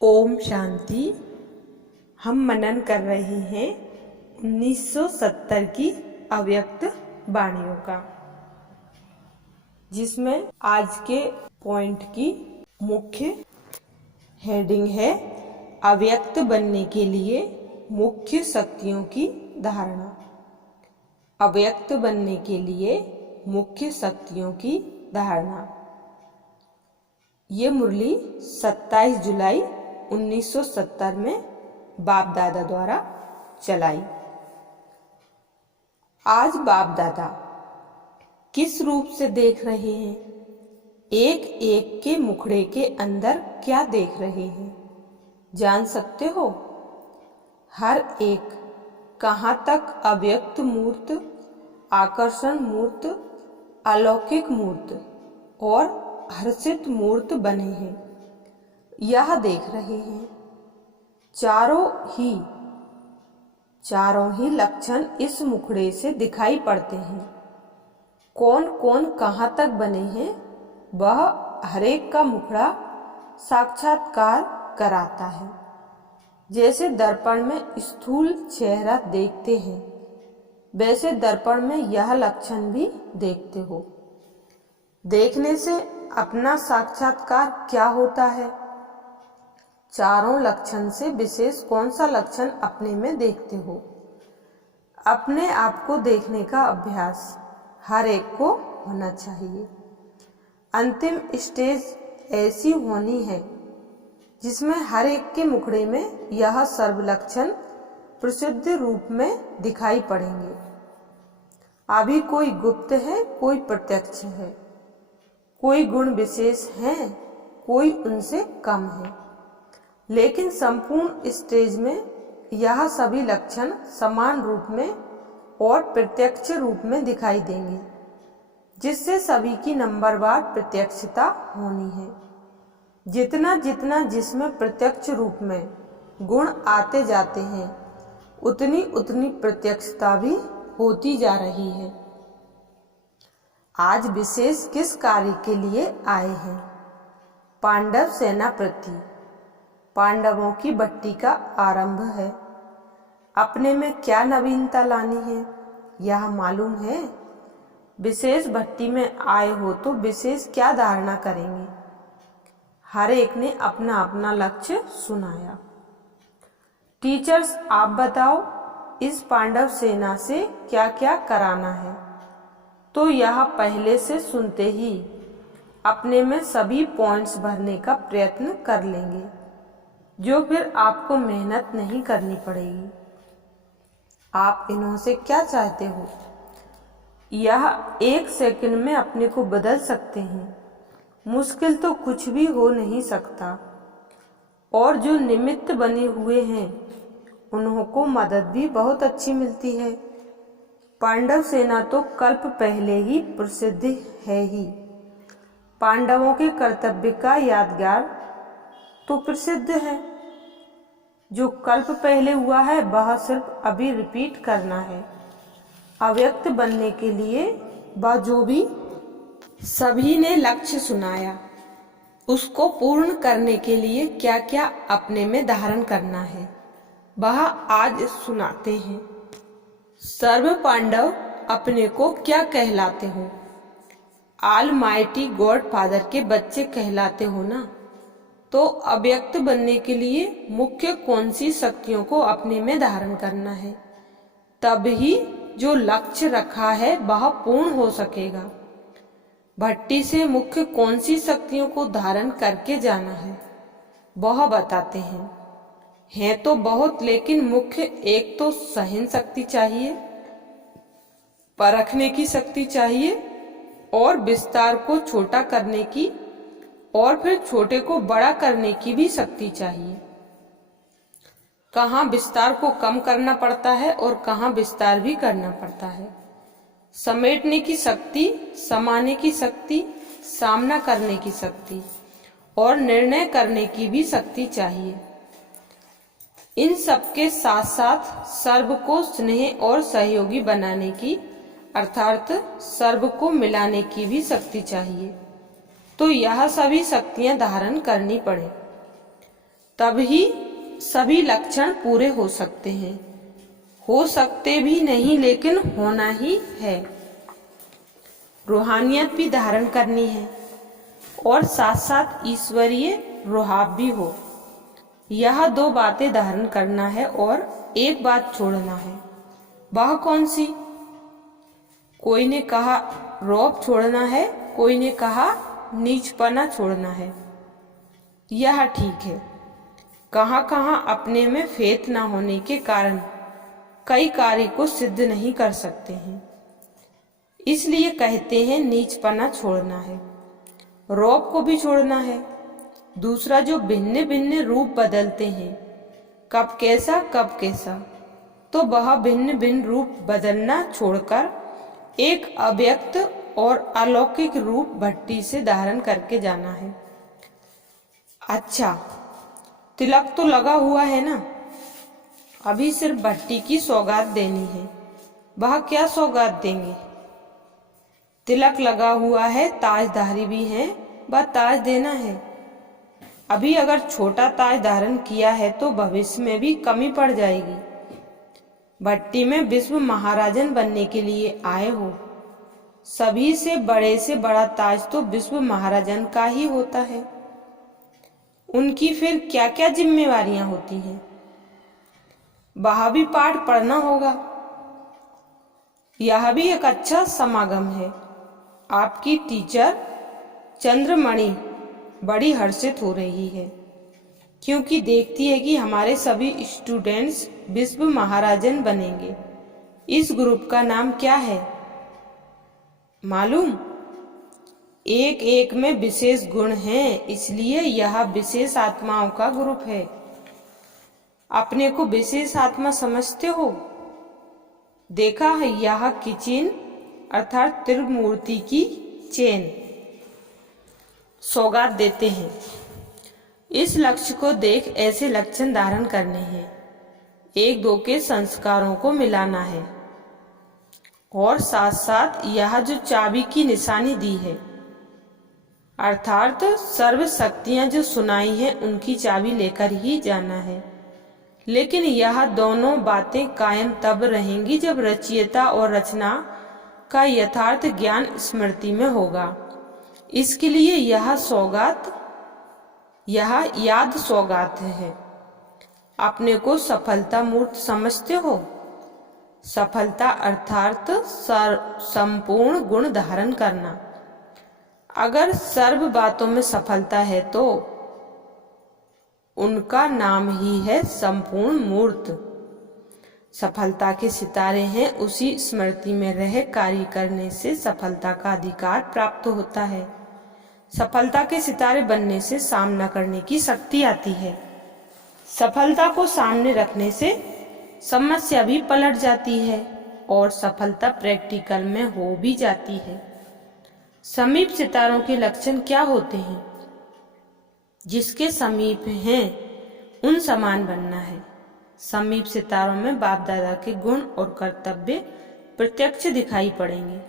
ओम शांति। हम मनन कर रहे हैं 1970 की अव्यक्त वाणियों का, जिसमें आज के पॉइंट की मुख्य हेडिंग है अव्यक्त बनने के लिए मुख्य शक्तियों की धारणा। अव्यक्त बनने के लिए मुख्य शक्तियों की धारणा। ये मुरली 27 जुलाई 1970 में बाप दादा द्वारा चलाई। आज बाप दादा किस रूप से देख रहे हैं, एक एक के मुखड़े के अंदर क्या देख रहे हैं, जान सकते हो? हर एक कहाँ तक अव्यक्त मूर्त, आकर्षण मूर्त, अलौकिक मूर्त और हर्षित मूर्त बने हैं, यह देख रहे हैं। चारों ही लक्षण इस मुखड़े से दिखाई पड़ते हैं। कौन कौन कहाँ तक बने हैं, वह हरेक का मुखड़ा साक्षात्कार कराता है। जैसे दर्पण में स्थूल चेहरा देखते हैं, वैसे दर्पण में यह लक्षण भी देखते हो। देखने से अपना साक्षात्कार क्या होता है? चारों लक्षण से विशेष कौन सा लक्षण अपने में देखते हो? अपने आप को देखने का अभ्यास हर एक को होना चाहिए। अंतिम स्टेज ऐसी होनी है जिसमें हर एक के मुखड़े में यह सर्व लक्षण प्रसिद्ध रूप में दिखाई पड़ेंगे। अभी कोई गुप्त है, कोई प्रत्यक्ष है, कोई गुण विशेष हैं, कोई उनसे कम है, लेकिन संपूर्ण स्टेज में यह सभी लक्षण समान रूप में और प्रत्यक्ष रूप में दिखाई देंगे, जिससे सभी की नंबरवार प्रत्यक्षता होनी है। जितना जितना जिसमें प्रत्यक्ष रूप में गुण आते जाते हैं, उतनी उतनी प्रत्यक्षता भी होती जा रही है। आज विशेष किस कार्य के लिए आए हैं? पांडव सेनापति। पांडवों की भट्टी का आरंभ है। अपने में क्या नवीनता लानी है, यह मालूम है? विशेष भट्टी में आए हो तो विशेष क्या धारणा करेंगे? हर एक ने अपना अपना लक्ष्य सुनाया। टीचर्स, आप बताओ, इस पांडव सेना से क्या क्या कराना है? तो यह पहले से सुनते ही अपने में सभी पॉइंट्स भरने का प्रयत्न कर लेंगे, जो फिर आपको मेहनत नहीं करनी पड़ेगी। आप इन्हों से क्या चाहते हो? यह एक सेकंड में अपने को बदल सकते हैं। मुश्किल तो कुछ भी हो नहीं सकता, और जो निमित्त बने हुए हैं उन्हों को मदद भी बहुत अच्छी मिलती है। पांडव सेना तो कल्प पहले ही प्रसिद्ध है ही। पांडवों के कर्तव्य का यादगार तो प्रसिद्ध है। जो कल्प पहले हुआ है वह सिर्फ अभी रिपीट करना है। अव्यक्त बनने के लिए वह जो भी सभी ने लक्ष्य सुनाया, उसको पूर्ण करने के लिए क्या क्या अपने में धारण करना है, वह आज सुनाते हैं। सर्व पांडव अपने को क्या कहलाते हो? ऑलमाइटी गॉड फादर के बच्चे कहलाते हो ना? तो अव्यक्त बनने के लिए मुख्य कौन सी शक्तियों को अपने में धारण करना है? तब ही जो लक्ष्य रखा है वह पूर्ण हो सकेगा। भट्टी से मुख्य कौन सी शक्तियों को धारण करके जाना है, वह बताते हैं। हैं तो बहुत, लेकिन मुख्य एक तो सहन शक्ति चाहिए, परखने की शक्ति चाहिए, और विस्तार को छोटा करने की और फिर छोटे को बड़ा करने की भी शक्ति चाहिए। कहाँ विस्तार को कम करना पड़ता है और कहाँ विस्तार भी करना पड़ता है। समेटने की शक्ति, समाने की शक्ति, सामना करने की शक्ति और निर्णय करने की भी शक्ति चाहिए। इन सबके साथ साथ सर्व को स्नेह और सहयोगी बनाने की, अर्थात सर्व को मिलाने की भी शक्ति चाहिए। तो यह सभी शक्तियां धारण करनी पड़े। तभी सभी लक्षण पूरे हो सकते हैं। हो सकते भी नहीं, लेकिन होना ही है। रूहानियत भी धारण करनी है और साथ साथ ईश्वरीय रुहाब भी हो। यह दो बातें धारण करना है और एक बात छोड़ना है। वह कौन सी? कोई ने कहा रौब छोड़ना है, कोई ने कहा नीचपना छोड़ना है। यह ठीक है। कहाँ कहाँ अपने में फेत न होने के कारण कई कार्य को सिद्ध नहीं कर सकते हैं, इसलिए कहते हैं नीचपना छोड़ना है। रौब को भी छोड़ना है। दूसरा जो भिन्न भिन्न रूप बदलते हैं, कब कैसा, तो वह भिन्न भिन्न रूप बदलना छोड़कर एक अव्यक्त और अलौकिक रूप भट्टी से धारण करके जाना है। अच्छा, तिलक तो लगा हुआ है ना, अभी सिर्फ भट्टी की सौगात देनी है। वह क्या सौगात देंगे? तिलक लगा हुआ है, ताजधारी भी है, वह ताज देना है। अभी अगर छोटा ताज धारण किया है तो भविष्य में भी कमी पड़ जाएगी। भट्टी में विश्व महाराजन बनने के लिए आए हो। सभी से बड़ा ताज तो विश्व महाराजन का ही होता है। उनकी फिर क्या क्या जिम्मेवारियां होती हैं, वह भी पाठ पढ़ना होगा। यह भी एक अच्छा समागम है। आपकी टीचर चंद्रमणि बड़ी हर्षित हो रही है, क्योंकि देखती है कि हमारे सभी स्टूडेंट्स विश्व महाराजन बनेंगे। इस ग्रुप का नाम क्या है मालूम? एक एक में विशेष गुण हैं, इसलिए यह विशेष आत्माओं का ग्रुप है। अपने को विशेष आत्मा समझते हो? देखा है, यह किचन अर्थात त्रिमूर्ति की चेन सौगात देते हैं। इस लक्ष्य को देख ऐसे लक्षण धारण करने हैं। एक दो के संस्कारों को मिलाना है और साथ साथ यह जो चाबी की निशानी दी है, अर्थात सर्व शक्तियां जो सुनाई हैं, उनकी चाबी लेकर ही जाना है। लेकिन यह दोनों बातें कायम तब रहेंगी जब रचयिता और रचना का यथार्थ ज्ञान स्मृति में होगा। इसके लिए यह याद सौगात है। अपने को सफलता मूर्त समझते हो? सफलता अर्थात संपूर्ण गुण धारण करना। अगर सर्व बातों में सफलता है तो उनका नाम ही है संपूर्ण मूर्त। सफलता के सितारे हैं, उसी स्मृति में रह कार्य करने से सफलता का अधिकार प्राप्त होता है। सफलता के सितारे बनने से सामना करने की शक्ति आती है। सफलता को सामने रखने से समस्या भी पलट जाती है और सफलता प्रैक्टिकल में हो भी जाती है। समीप सितारों के लक्षण क्या होते हैं? जिसके समीप हैं उन समान बनना है। समीप सितारों में बाप दादा के गुण और कर्तव्य प्रत्यक्ष दिखाई पड़ेंगे।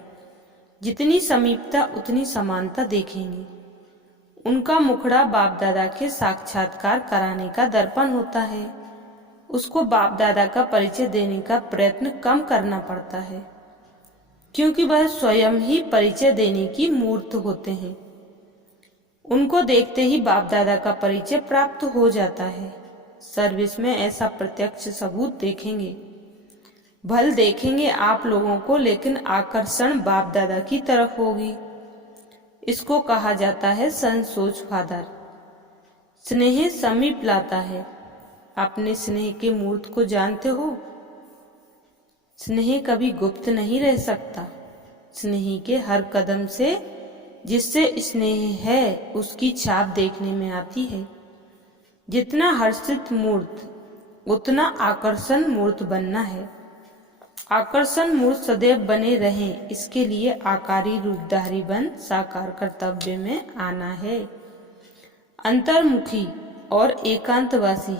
जितनी समीपता उतनी समानता देखेंगे। उनका मुखड़ा बाप दादा के साक्षात्कार कराने का दर्पण होता है। उसको बाप दादा का परिचय देने का प्रयत्न कम करना पड़ता है, क्योंकि वह स्वयं ही परिचय देने की मूर्त होते हैं। उनको देखते ही बाप दादा का परिचय प्राप्त हो जाता है। सर्विस में ऐसा प्रत्यक्ष सबूत देखेंगे। भल देखेंगे आप लोगों को, लेकिन आकर्षण बाप दादा की तरफ होगी। इसको कहा जाता है संसोच फादर। स्नेह समीप लाता है। अपने स्नेह के मूर्त को जानते हो? स्नेह कभी गुप्त नहीं रह सकता। स्नेह के हर कदम से जिससे स्नेह है उसकी छाप देखने में आती है। जितना हर्षित मूर्त उतना आकर्षण मूर्त बनना है। आकर्षण मूर्त सदैव बने रहें, इसके लिए आकारी रूपधारी बन साकार कर्तव्य में आना है। अंतर्मुखी और एकांतवासी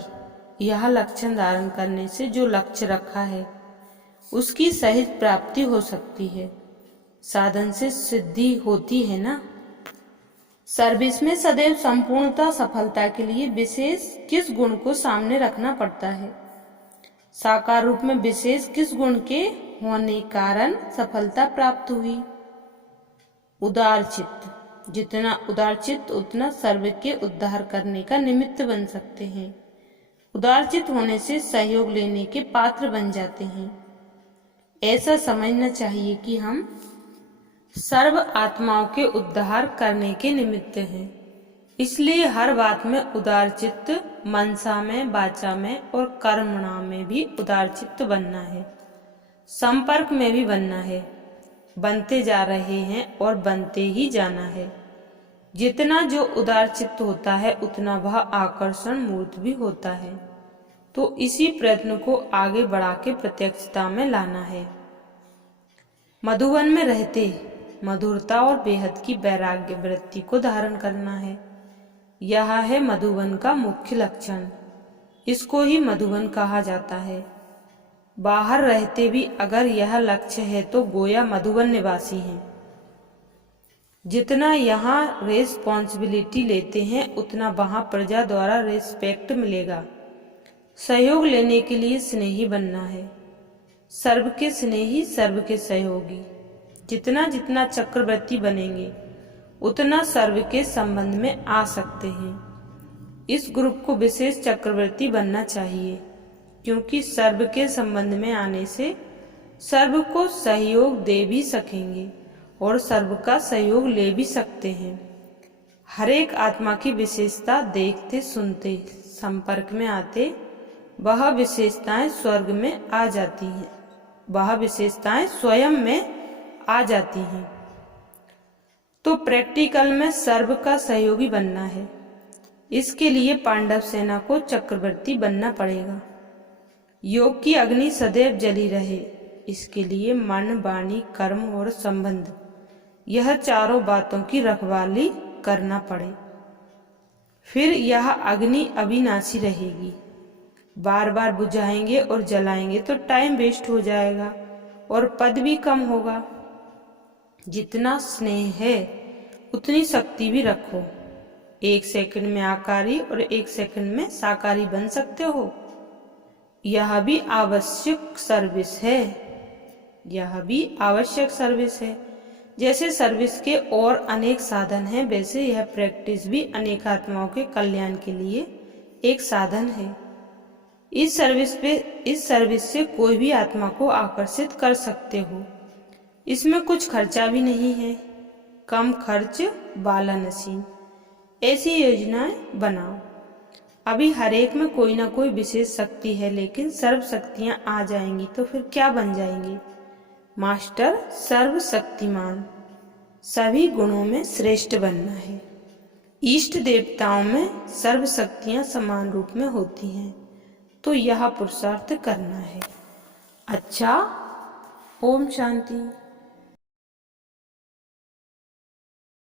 यह लक्षण धारण करने से जो लक्ष्य रखा है उसकी सहज प्राप्ति हो सकती है। साधन से सिद्धि होती है ना। सर्विस में सदैव संपूर्णता सफलता के लिए विशेष किस गुण को सामने रखना पड़ता है? साकार रूप में विशेष किस गुण के होने कारण सफलता प्राप्त हुई? उदार चित्त। जितना उदार चित्त उतना सर्व के उद्धार करने का निमित्त बन सकते हैं। उदार चित्त होने से सहयोग लेने के पात्र बन जाते हैं। ऐसा समझना चाहिए कि हम सर्व आत्माओं के उद्धार करने के निमित्त हैं। इसलिए हर बात में उदार चित्त, मनसा में, वाचा में और कर्मणा में भी उदार चित्त बनना है। संपर्क में भी बनना है। बनते जा रहे हैं और बनते ही जाना है। जितना जो उदार चित्त होता है उतना वह आकर्षण मूर्त भी होता है। तो इसी प्रयत्न को आगे बढ़ा के प्रत्यक्षता में लाना है। मधुवन में रहते मधुरता और बेहद की वैराग्य वृत्ति को धारण करना है। यह है मधुवन का मुख्य लक्षण। इसको ही मधुवन कहा जाता है। बाहर रहते भी अगर यह लक्ष्य है तो गोया मधुवन निवासी हैं। जितना यहाँ रेस्पॉन्सिबिलिटी लेते हैं उतना वहाँ प्रजा द्वारा रिस्पेक्ट मिलेगा। सहयोग लेने के लिए स्नेही बनना है। सर्व के स्नेही, सर्व के सहयोगी। जितना जितना चक्रवर्ती बनेंगे उतना सर्व के संबंध में आ सकते हैं। इस ग्रुप को विशेष चक्रवर्ती बनना चाहिए, क्योंकि सर्व के संबंध में आने से सर्व को सहयोग दे भी सकेंगे और सर्व का सहयोग ले भी सकते हैं। हर एक आत्मा की विशेषता देखते सुनते संपर्क में आते वह विशेषताएं स्वर्ग में आ जाती हैं। वह विशेषताएं स्वयं में आ जाती हैं। तो प्रैक्टिकल में सर्व का सहयोगी बनना है। इसके लिए पांडव सेना को चक्रवर्ती बनना पड़ेगा। योग की अग्नि सदैव जली रहे, इसके लिए मन, वाणी, कर्म और संबंध, यह चारों बातों की रखवाली करना पड़े। फिर यह अग्नि अविनाशी रहेगी। बार बार बुझाएंगे और जलाएंगे तो टाइम वेस्ट हो जाएगा और पद भी कम होगा। जितना स्नेह है उतनी शक्ति भी रखो। 1 सेकंड में आकारी और 1 सेकंड में साकारी बन सकते हो। यह भी आवश्यक सर्विस है। यह भी आवश्यक सर्विस है। जैसे सर्विस के और अनेक साधन हैं, वैसे यह प्रैक्टिस भी अनेक आत्माओं के कल्याण के लिए एक साधन है। इस सर्विस से कोई भी आत्मा को आकर्षित कर सकते हो। इसमें कुछ खर्चा भी नहीं है। कम खर्च वाला नसीब, ऐसी योजनाएं बनाओ। अभी हर एक में कोई ना कोई विशेष शक्ति है, लेकिन सर्व शक्तियां आ जाएंगी तो फिर क्या बन जाएंगे? मास्टर सर्वशक्तिमान। सभी गुणों में श्रेष्ठ बनना है। इष्ट देवताओं में सर्व शक्तियां समान रूप में होती हैं, तो यह पुरुषार्थ करना है। अच्छा, ओम शांति।